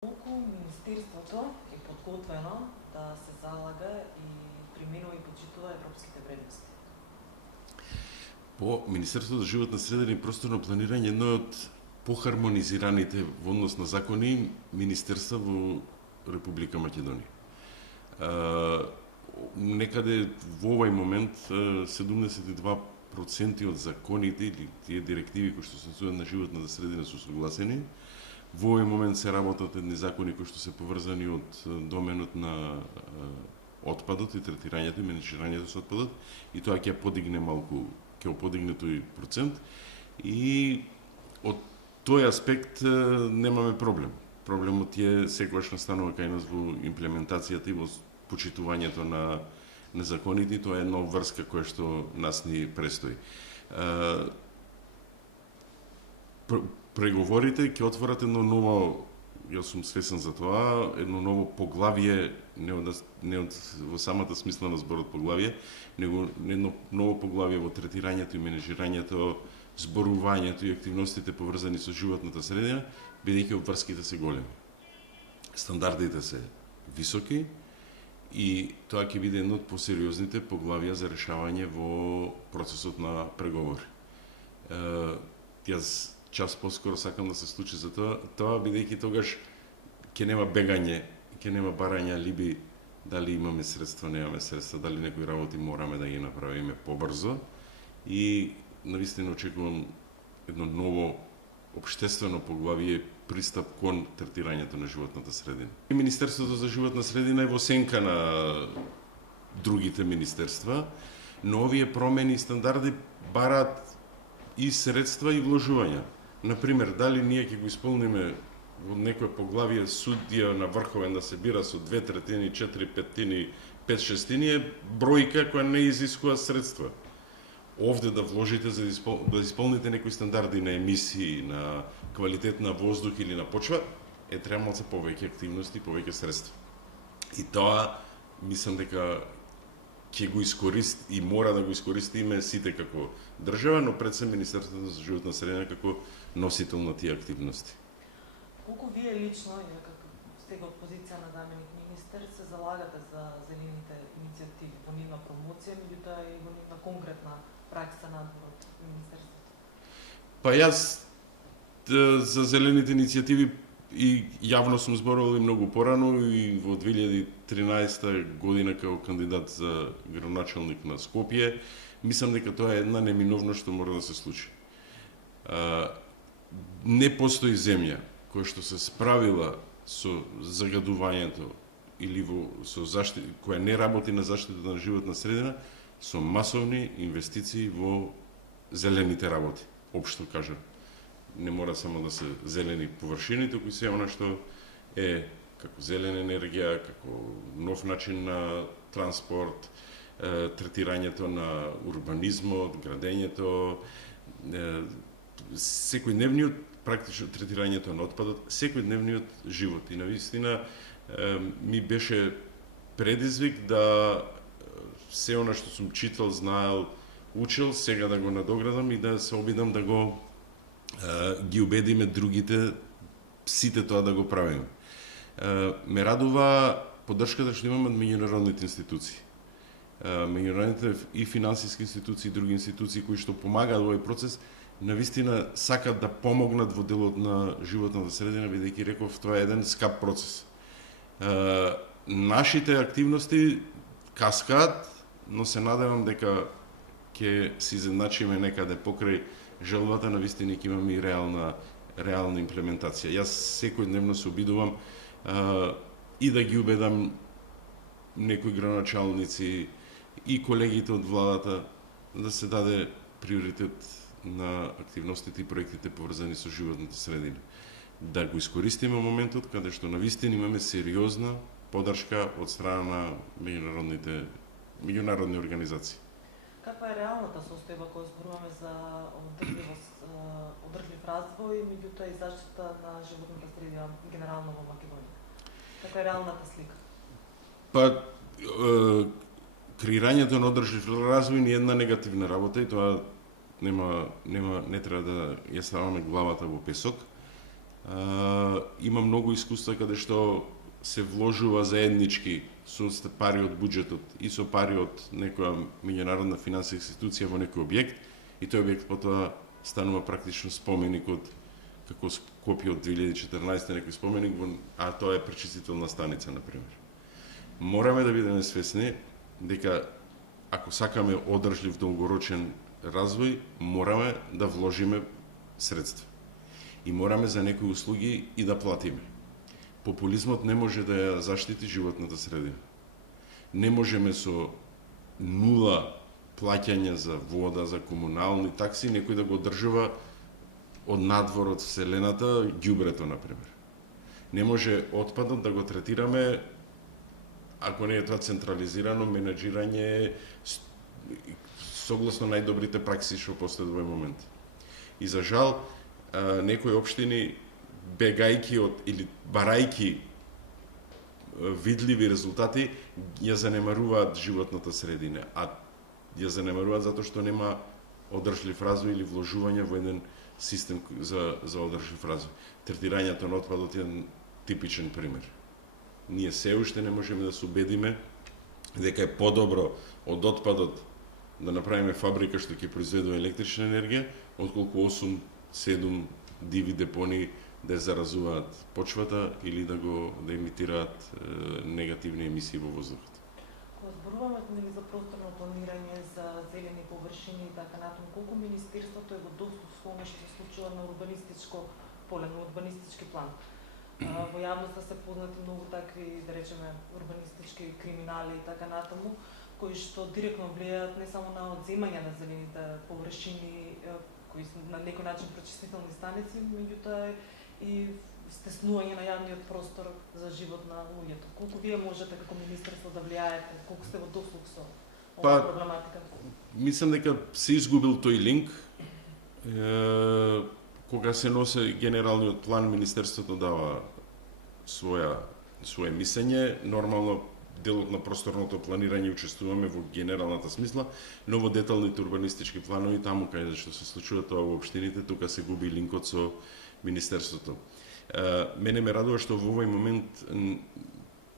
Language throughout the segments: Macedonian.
Колку Министерството е подготвено да се залага и применува и почитува европските вредности? По Министерството за животна средина и просторно планирање едно е од похармонизираните во однос на закони министерства во Република Македонија. Некаде во овој момент 72% од законите или тие директиви кои што се сооднесуваат на животната средина се согласени. Во овој момент се работат едни закони кои што се поврзани од доменот на отпадот и третирањето и менеджирањето со отпадот, и тоа ќе подигне малку, ќе подигне тој процент, и од тој аспект немаме проблем. Проблемот е секогаш настанува кај нас во имплементацијата и во почитувањето на законите, и тоа е една обврска која што нас ни престои. Преговорите ќе отворат едно ново, јас сум свесен за тоа, едно ново поглавје, не од во самата смисла на зборот поглавје, него едно ново поглавје во третирањето и менеджирањето, зборувањето и активностите поврзани со животната средина, бидејќи обврските се големи. Стандардите се високи и тоа ќе биде едно од посериозните поглавја за решавање во процесот на преговори. Јас час поскоро сакам да се случи за тоа бидејќи тогаш ќе нема бегање, ќе нема барање алиби дали имаме средства, немаме средства, дали некои работи мораме да ги направиме побрзо, и навистина очекувам едно ново општествено поглавје, пристап кон третирањето на животната средина. И Министерството за животна средина е во сенка на другите министерства, но овие промени и стандарди бараат и средства и вложувања. Например, дали ние ќе го исполниме во некој поглавие судија на врховен да се бира со 2/3, 4/5, 5/6 е бројка која не изискува средства. Овде да вложите за да исполните некои стандарди на емисии, на квалитет на воздух или на почва, треба малку повеќе активности, повеќе средства. И тоа мислам дека ќе го искористи и мора да го искористиме сите како држава, но пред се Министерството за животна средина како носител на тие активности. Колку вие лично, како сте од позиција на заменик министер, се залагате за зелените иницијативи во нивна промоција, меѓутоа и во нивна конкретна пракса надвор од министерството? Па јас за зелените иницијативи и јавно сум зборувал и многу порано, и во 2013 година како кандидат за градоначалник на Скопје. Мислам дека тоа е една неминовност што мора да се случи. Не постои земја која што се справила со загадувањето или со заштита, која не работи на заштита на животна средина, со масовни инвестиции во зелените работи, општо кажам. Не мора само да се зелени површини, туку и се она што е како зелена енергија, како нов начин на транспорт, третирањето на урбанизмот, градењето, секојдневниот, практично третирањето на отпадот, секојдневниот живот. И навистина ми беше предизвик да се она што сум читал, знаел, учил, сега да го надоградам и да се обидам да го ги убедиме другите, сите тоа да го правиме. Ме радува поддршката што имаме од меѓународните институции. Меѓународните и финансиски институции и други институции кои што помагаат во овој процес, навистина сакат да помогнат во делот на животната средина, бидејќи реков тоа е еден скап процес. Нашите активности каскаат, но се надевам дека ќе се изедначиме некаде покрај желбата, навистина ќе имаме и реална имплементација. Јас секојдневно се обидувам и да ги убедам некои градоначалници и колегите од владата да се даде приоритет на активностите и проектите поврзани со животната средина. Да го искористиме моментот каде што навистина имаме сериозна поддршка од страна на меѓународни организации. Каква е реалната состојба кога зборуваме за одржлив развој, меѓутоа и заштита на животната средина генерално во Македонија? Каква е реалната слика? Па креирањето на одржлив развој не е една негативна работа, и тоа не треба да ја ставаме главата во песок. Има многу искуства каде што се вложува заеднички со пари од буџетот и со пари од некоја меѓународна финансиска институција во некој објект и тој објект потоа станува практично споменик од како Скопје од 2014 некој споменик, а тоа е пречистителна станица на пример. Мораме да бидеме свесни дека ако сакаме одржлив долгорочен развој, мораме да вложиме средства. И мораме за некои услуги и да платиме. Популизмот не може да ја заштити животната средина. Не можеме со нула плаќање за вода, за комунални такси, некој да го одржува од надвор од Вселената, ѓубрето, например. Не може отпадот да го третираме, ако не е тоа централизирано менеджирање согласно најдобрите пракси што постојат во момент. И за жал, некои општини бегајки од или барајки видливи резултати ја занемаруваат животната средина, а ја занемаруваат затоа што нема одржлив развој или вложување во еден систем за одржлив развој. Третирањето на отпадот е типичен пример. Ние се уште не можеме да се убедиме дека е подобро од отпадот да направиме фабрика што ќе произведува електрична енергија, отколку 8-7 диви депони да ја заразуваат почвата или да емитираат негативни емисии во воздухот. Кога зборуваме за просторно планирање, за зелени површини и така натаму, колку министерството е во дословно што се случува на урбанистичко поле, на урбанистички план? Во јавноста се познати многу такви, да речеме, урбанистички криминали и така натаму, кои што директно влијаат не само на одземање на зелените површини, кои се на некој начин пречистителни станици, меѓутоа и стеснување на јавниот простор за живот на луѓето. Колку вие можете како министерство да влијаете, колку сте во дослуг со оваа проблематика? Мислам дека се изгубил тој линк. Кога се носи генералниот план, министерството дава свое мислење. Нормално делот на просторното планирање учествуваме во генералната смисла, но во деталните урбанистички планови, таму каде што се случува тоа во општините, тука се губи линкот со министерството. Мене ме радува што во овој момент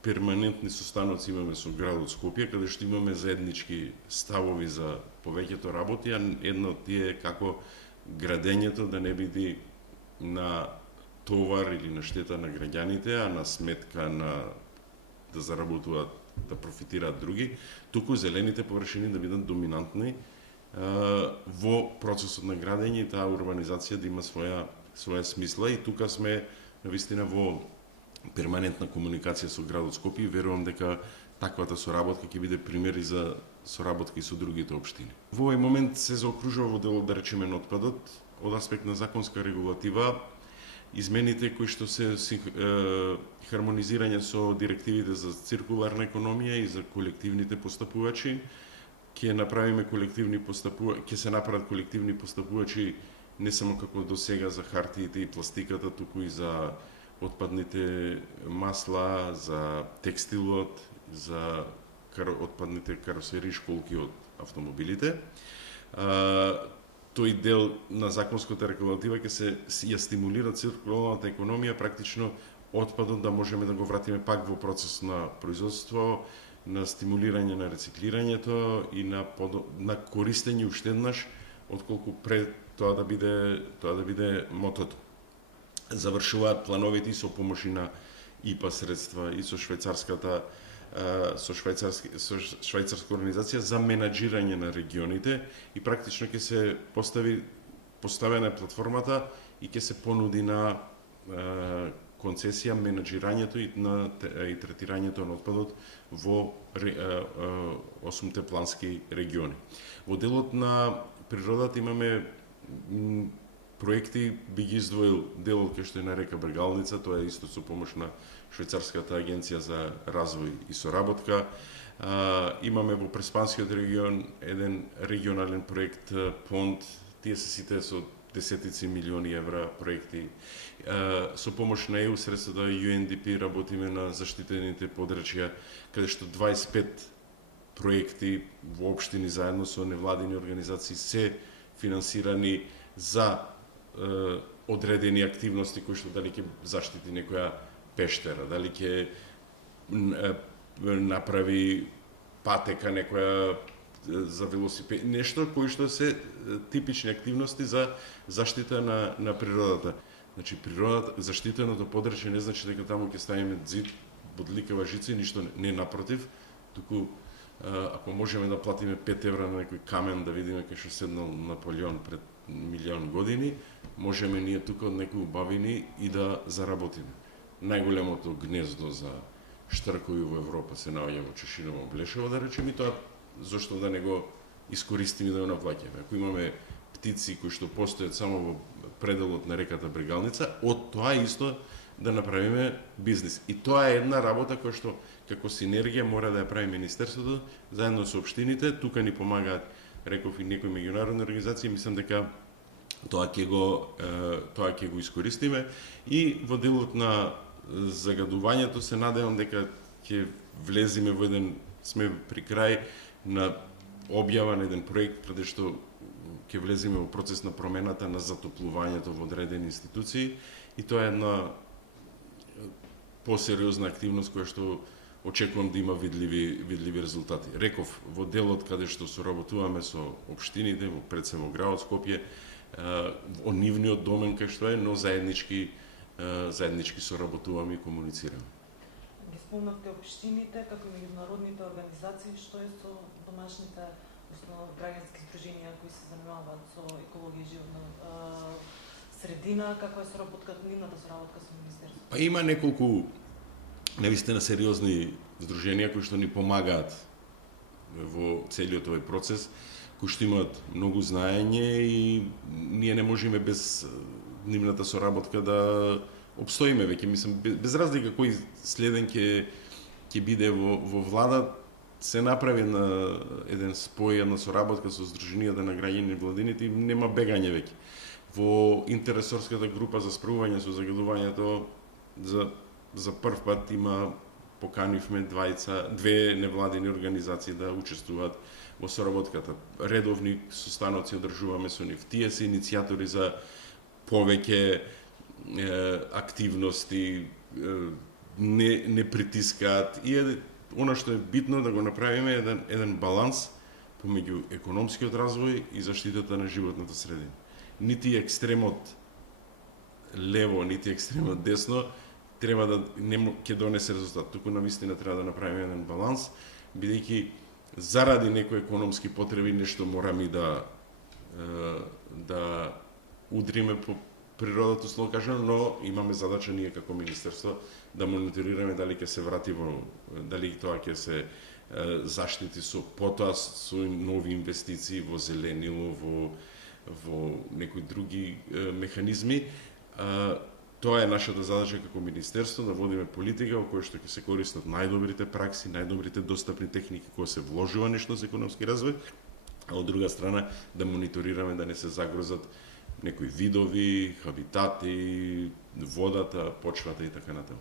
перманентни состаноци имаме со градот Скопје, каде што имаме заеднички ставови за повеќето работи, а едно од тие е како градењето да не биде на товар или на штета на граѓаните, а на сметка на да заработуваат, да профитираат други, туку зелените површини да бидат доминантни во процесот на градење и таа урбанизација да има своја смисла. И тука сме навистина во перманентна комуникација со градот Скопје и верувам дека таквата соработка ќе биде пример и за соработка и со другите општини. Во овој момент се заокружува во делот, да речеме, на отпадот од аспект на законска регулатива. Измените кои што се хармонизирање со директивите за циркуларна економија и за колективните постапувачи, ќе се направат колективни постапувачи не само како до сега за хартиите и пластиката, туку и за отпадните масла, за текстилот, за отпадните каросери и школки од автомобилите. Тој дел на законската регулатива ќе се ја стимулира циркуларната економија, практично отпадот да можеме да го вратиме пак во процес на производство, на стимулирање на рециклирањето и на користење уште еднаш, отколку пред тоа да биде мотото. Завршуваат плановите и со помош на ИПА средства и со швајцарска организација за менаџирање на регионите и практично ќе се поставена платформата и ќе се понуди на концесија менаџирањето и третирањето на отпадот во 8 плански региони. Во делот на природата имаме проекти, би ги издвоил делот кај што е на река Бргалница, тоа е исто со помош на Швајцарската агенција за развој и соработка. Имаме во Преспанскиот регион еден регионален проект Понт, тие се сите со десетици милиони евра проекти. Со помош на ЕУ средствата UNDP работиме на заштитените подрачја, каде што 25 проекти во општини заедно со невладини организации се финансирани за одредени активности кои што дали ќе заштити некоја пештера, дали ќе направи патека некоја за велосипед, нешто кои што се типични активности за заштита на природата. Значи природата, заштитеното подрачје не значи дека таму ќе ставиме зид, бодликава жица и ништо не напротив, туку ако можеме да платиме 5 евра на некој камен да видиме кај што седнал Наполеон пред милион години, можеме ние тука од некои убавини и да заработиме. Најголемото гнездо за штркови во Европа се наоѓа во Чешиново Блешево, да речеме, и тоа зошто да не го искористиме да го наплаќаме. Ако имаме птици кои што постојат само во пределот на реката Брегалница, од тоа исто да направиме бизнис. И тоа е една работа која што како синергија мора да ја прави Министерството заедно со општините. Тука ни помагаат, реков, и некои меѓународни организации. Мислам дека тоа ќе го искористиме. И во делот на загадувањето се надевам дека ќе влеземе во еден, сме при крај на објава на еден проект каде што ќе влеземе во процес на промената на затоплувањето во одредени институции, и тоа е една посериозна активност која што очекувам да има видливи резултати. Реков, во делот каде што соработуваме со општините, пред се во градот Скопје, во нивниот домен кај што е, но заеднички соработуваме и комуницираме. Ги спомнавте општините како и меѓународните организации, што е со домашните, односно граѓански здруженија кои се занимаваат со екологија и животна средина, каква е нивната соработка со Министерството? Па има неколку навистина сериозни здруженија кои што ни помагаат во целиот овој процес, кои што имаат многу знаење и ние не можеме без нивната соработка да обстоиме веќе. Мислам, без разлика кој следен ќе биде во влада, се направи на еден спој, една соработка со здруженијата на граѓани и владините и нема бегање веќе. Во интерресорската група за справување со загадувањето за прв пат поканивме две невладини организации да учествуваат во соработката. Редовни состаноци одржуваме со нив. Тие се иницијатори за повеќе активности, не притискаат, и она што е битно да го направиме еден баланс помеѓу економскиот развој и заштитата на животната средина. Нити екстремот лево, нити екстремот десно треба да ќе донесе резултат. Туку навистина треба да направиме еден баланс, бидејќи заради некои економски потреби нешто мораме да удриме по природата, условно кажано, но имаме задача ние како министерство да мониторираме дали ќе се врати дали тоа ќе се заштити потоа со нови инвестиции во зеленило, во некои други механизми. Тоа е нашата задача како министерство, да водиме политика во која што ќе се користат најдобрите пракси, најдобрите достапни техники кога се вложува нешто за економски развој, а од друга страна да мониторираме да не се загрозат некои видови, хабитати, водата, почвата и така натаму.